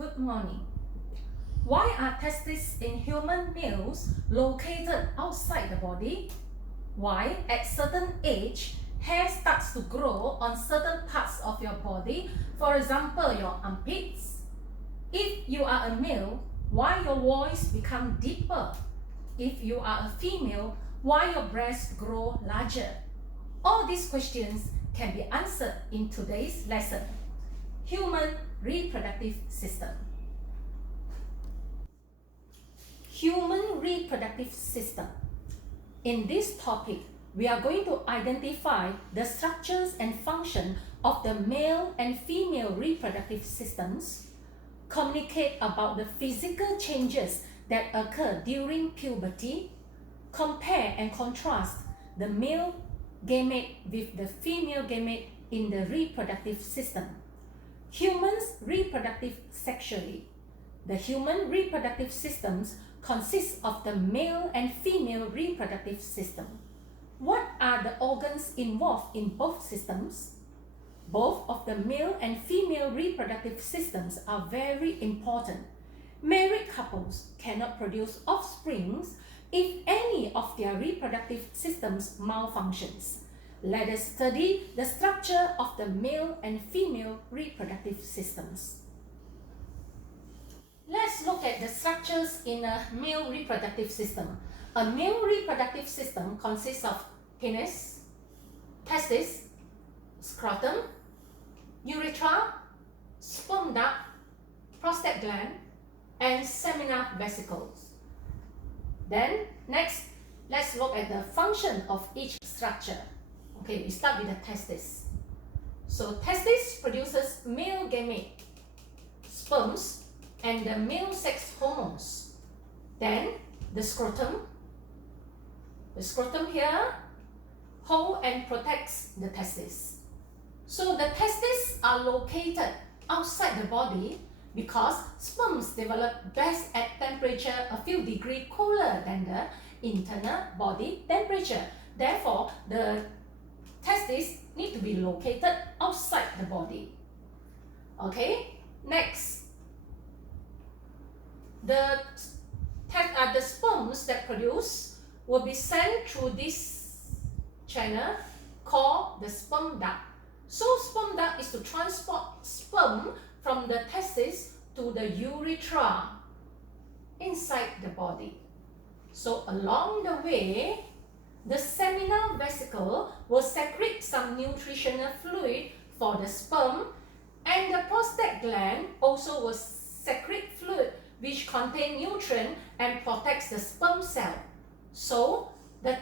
Good morning. Why are testes in human males located outside the body? Why, at certain age, hair starts to grow on certain parts of your body, for example, your armpits? If you are a male, why your voice become deeper? If you are a female, why your breasts grow larger? All these questions can be answered in today's lesson. Human reproductive system. Human reproductive system. In this topic, we are going to identify the structures and function of the male and female reproductive systems, communicate about the physical changes that occur during puberty, compare and contrast the male gamete with the female gamete in the reproductive system. Humans reproductive sexually. The human reproductive systems consist of the male and female reproductive system. What are the organs involved in both systems? Both of the male and female reproductive systems are very important. Married couples cannot produce offspring if any of their reproductive systems malfunctions. Let us study the structure of the male and female reproductive systems. Let's look at the structures in a male reproductive system. A male reproductive system consists of penis, testis, scrotum, urethra, sperm duct, prostate gland, and seminal vesicles. Then, next, let's look at the function of each structure. Okay, we start with the testis. So, testis produces male gamete, sperms, and the male sex hormones. Then, the scrotum. The scrotum here hold and protects the testis. So, the testes are located outside the body because sperms develop best at temperature a few degrees cooler than the internal body temperature. Therefore, the testes need to be located outside the body. Okay, next, the sperms that produce will be sent through this channel called the sperm duct. So sperm duct is to transport sperm from the testis to the urethra inside the body. So along the way, the seminal vesicle will secrete some nutritional fluid for the sperm, and the prostate gland also will secrete fluid which contain nutrient and protects the sperm cell. So the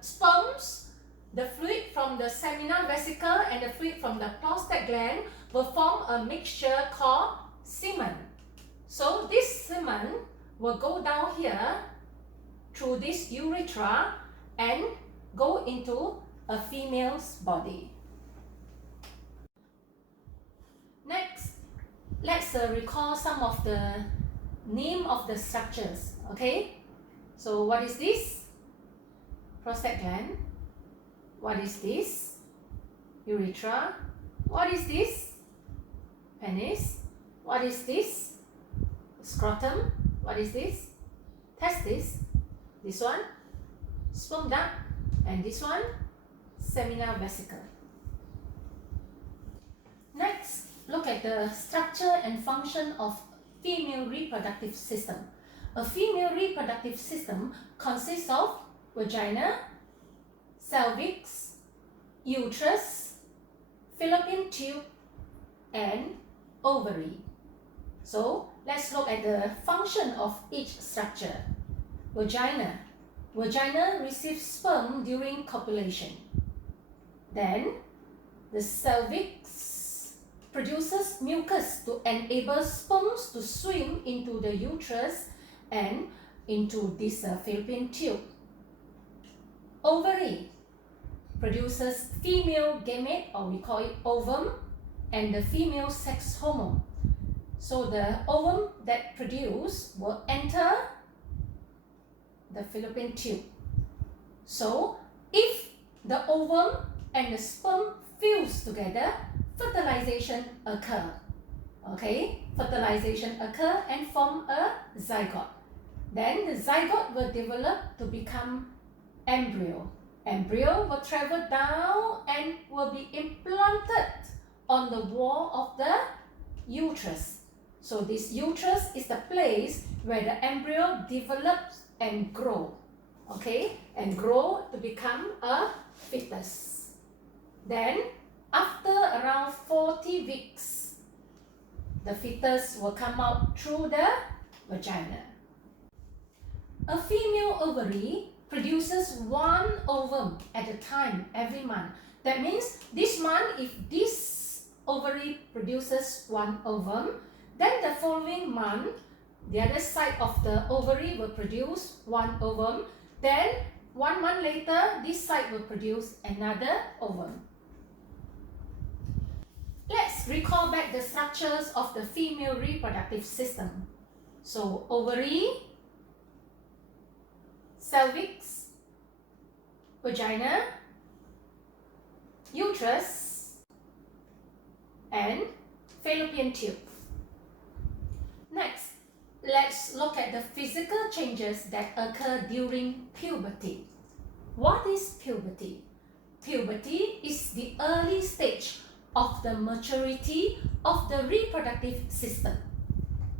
sperms, the fluid from the seminal vesicle and the fluid from the prostate gland will form a mixture called semen. So this semen will go down here through this urethra and go into a female's body. Next, let's recall some of the name of the structures. Okay, so what is this? Prostate gland. What is this? Urethra. What is this? Penis. What is this? Scrotum. What is this? Testis. This one, sperm duct, and this one, seminal vesicle. Next, look at the structure and function of female reproductive system. A female reproductive system consists of vagina, cervix, uterus, fallopian tube, and ovary. So, let's look at the function of each structure. Vagina. Vagina receives sperm during copulation. Then, the cervix produces mucus to enable sperms to swim into the uterus and into this fallopian tube. Ovary produces female gamete, or we call it ovum, and the female sex hormone. So the ovum that produce will enter the fallopian tube. So if the ovum and the sperm fuse together, fertilization occurs. Okay, fertilization occur and form a zygote. Then the zygote will develop to become embryo. Embryo will travel down and will be implanted on the wall of the uterus. So this uterus is the place where the embryo develops and grow. Okay, and grow to become a fetus. Then after around 40 weeks, the fetus will come out through the vagina. A female ovary produces one ovum at a time every month. That means this month, if this ovary produces one ovum, then the following month, the other side of the ovary will produce one ovum. Then 1 month later, this side will produce another ovum. Let's recall back the structures of the female reproductive system. So ovary, cervix, vagina, uterus, and fallopian tube. Next, let's look at the physical changes that occur during puberty. What is puberty? Puberty is the early stage of the maturity of the reproductive system.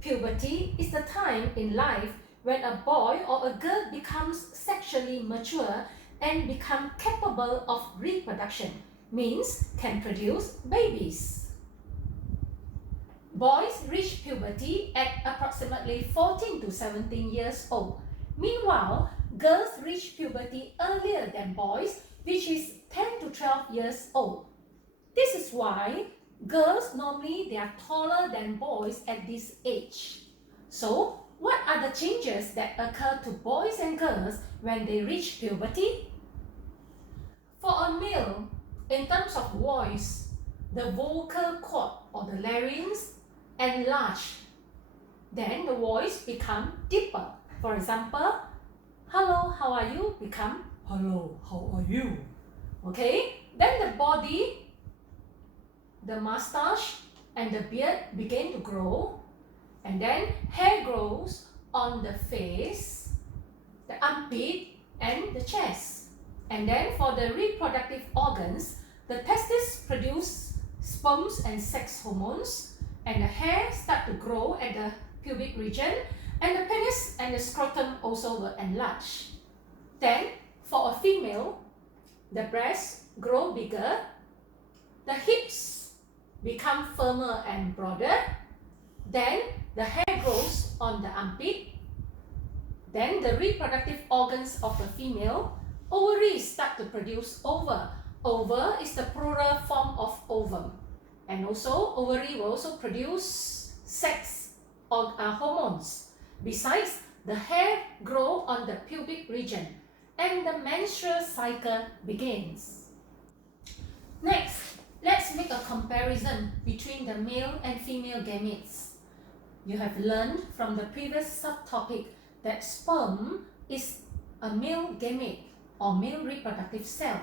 Puberty is the time in life when a boy or a girl becomes sexually mature and become capable of reproduction, means can produce babies. Boys reach puberty at approximately 14 to 17 years old. Meanwhile, girls reach puberty earlier than boys, which is 10 to 12 years old. This is why girls normally they are taller than boys at this age. So, what are the changes that occur to boys and girls when they reach puberty? For a male, in terms of voice, the vocal cord or the larynx enlarge. Then the voice become deeper. For example, hello, how are you? Become hello, how are you? Okay, then the body, the mustache and the beard begin to grow, and then hair grows on the face, the armpit and the chest. And then for the reproductive organs, the testes produce sperms and sex hormones, and the hair start to grow at the pubic region, and the penis and the scrotum also will enlarge. Then for a female, the breasts grow bigger, the hips become firmer and broader, then the hair grows on the armpit, then the reproductive organs of the female, ovaries start to produce ova. Ova is the plural form of ovum, and also ovary will also produce sex or hormones. Besides, the hair grow on the pubic region and the menstrual cycle begins. Next, let's make a comparison between the male and female gametes. You have learned from the previous subtopic that sperm is a male gamete or male reproductive cell,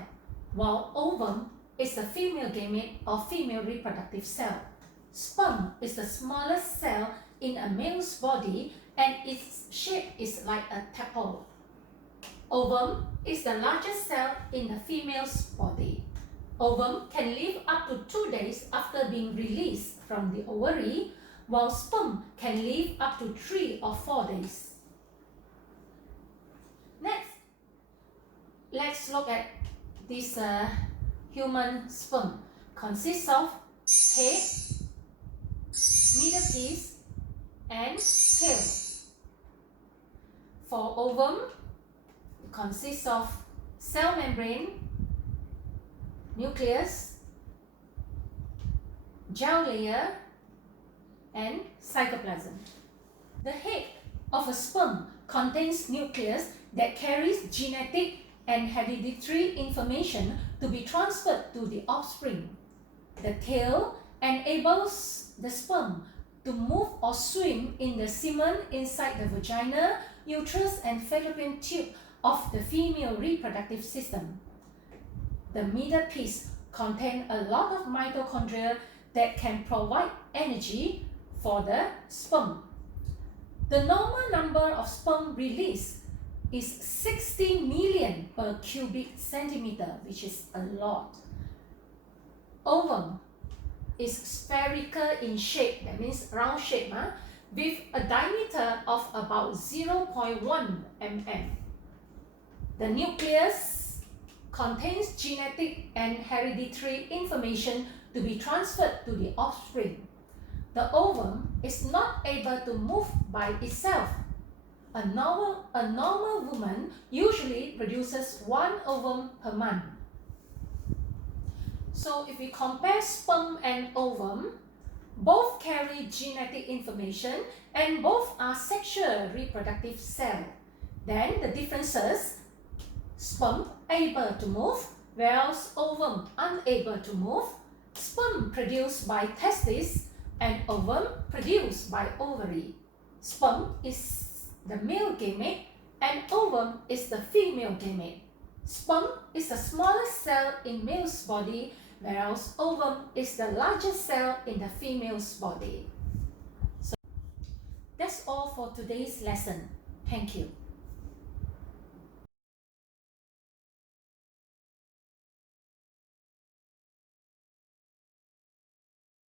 while ovum is a female gamete or female reproductive cell. Sperm is the smallest cell in a male's body and its shape is like a tadpole. Ovum is the largest cell in the female's body. Ovum can live up to 2 days after being released from the ovary, while sperm can live up to 3 or 4 days. Next, let's look at this human sperm. Consists of head, middle piece, and tail. For ovum, it consists of cell membrane, nucleus, gel layer, and cytoplasm. The head of a sperm contains nucleus that carries genetic and hereditary information to be transferred to the offspring. The tail enables the sperm to move or swim in the semen inside the vagina, uterus, and fallopian tube of the female reproductive system. The middle piece contains a lot of mitochondria that can provide energy for the sperm. The normal number of sperm released is 60 million per cubic centimeter, which is a lot. Ovum is spherical in shape, that means round shape, with a diameter of about 0.1 mm. The nucleus contains genetic and hereditary information to be transferred to the offspring. The ovum is not able to move by itself. A normal woman usually produces 1 ovum per month. So if we compare sperm and ovum, both carry genetic information and both are sexual reproductive cells. Then the differences: sperm able to move, whereas ovum unable to move. Sperm produced by testes and ovum produced by ovary. Sperm is the male gamete and ovum is the female gamete. Sperm is the smallest cell in male's body, whereas ovum is the largest cell in the female's body. So that's all for today's lesson. Thank you.